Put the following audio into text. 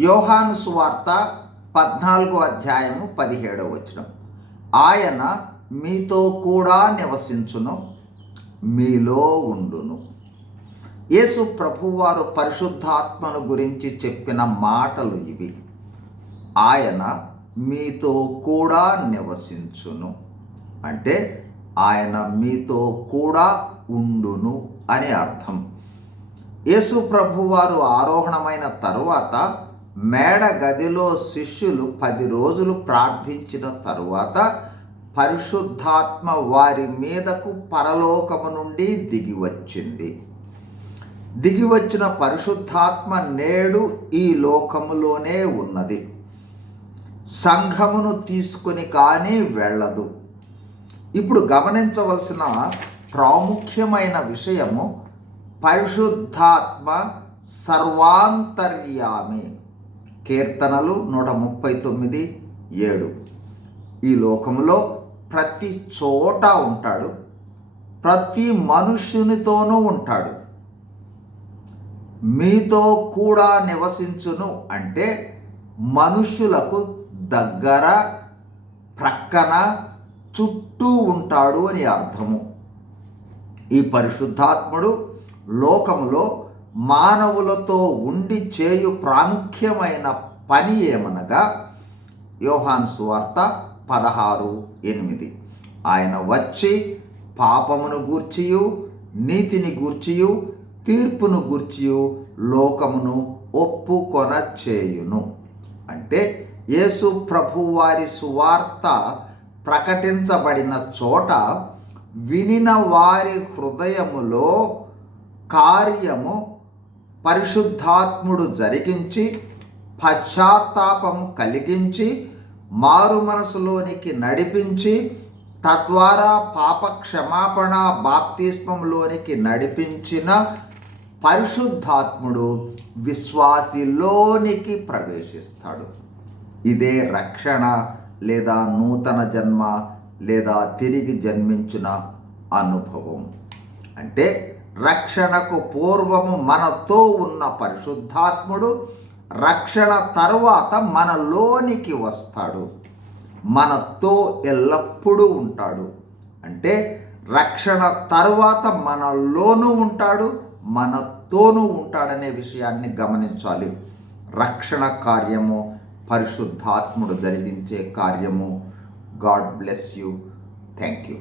యోహాను సువార్త పద్నాలుగో అధ్యాయము పదిహేడవ వచనం. ఆయన మీతో కూడా నివసించును మీలో ఉండును. యేసు ప్రభువారు పరిశుద్ధాత్మను గురించి చెప్పిన మాటలు ఇవి. ఆయన మీతో కూడా నివసించును. అంటే ఆయన మీతో కూడా ఉండును అని అర్థం. యేసు ప్రభువారు ఆరోహణమైన తరువాత మేడ గదిలో శిష్యులు పది రోజులు ప్రార్థించిన తరువాత పరిశుద్ధాత్మ వారి మీదకు పరలోకము నుండి దిగి వచ్చింది. దిగి వచ్చిన పరిశుద్ధాత్మ నేడు ఈ లోకములోనే ఉన్నది. సంఘమును తీసుకుని కానీ వెళ్ళదు. ఇప్పుడు గమనించవలసిన ప్రాముఖ్యమైన విషయము పరిశుద్ధాత్మ సర్వాంతర్యామి. కీర్తనలు నూట ముప్పై తొమ్మిది ఏడు. ఈ లోకంలో ప్రతి చోట ఉంటాడు. ప్రతి మనుష్యునితోనూ ఉంటాడు. మీతో కూడా నివసించును అంటే మనుష్యులకు దగ్గర ప్రక్కన చుట్టూ ఉంటాడు అని అర్థము. ఈ పరిశుద్ధాత్ముడు లోకంలో మానవులతో ఉండి చేయు ప్రాముఖ్యమైన పని ఏమనగా యోహాన్ సువార్త పదహారు ఎనిమిది. ఆయన వచ్చి పాపమును గూర్చియు నీతిని గూర్చియు తీర్పును గూర్చియు లోకమును ఒప్పుకొన చేయును. అంటే యేసు ప్రభు వారి సువార్త ప్రకటించబడిన చోట వినిన వారి హృదయములో కార్యము పరిశుద్ధాత్ముడు జరిగించి పశ్చాత్తాపం కలిగించి మారు మనసులోనికి నడిపించి తద్వారా పాప క్షమాపణ బాప్తిస్మంలోనికి నడిపించిన పరిశుద్ధాత్ముడు విశ్వాసిలోనికి ప్రవేశిస్తాడు. ఇదే రక్షణ లేదా నూతన జన్మ లేదా తిరిగి జన్మించిన అనుభవం. అంటే రక్షణకు పూర్వము మనతో ఉన్న పరిశుద్ధాత్ముడు రక్షణ తర్వాత మనలోనికి వస్తాడు. మనతో ఎల్లప్పుడూ ఉంటాడు. అంటే రక్షణ తర్వాత మనలోనూ ఉంటాడు మనతోనూ ఉంటాడనే విషయాన్ని గమనించాలి. రక్షణ కార్యము పరిశుద్ధాత్ముడు జరిగించే కార్యము. God bless you. Thank you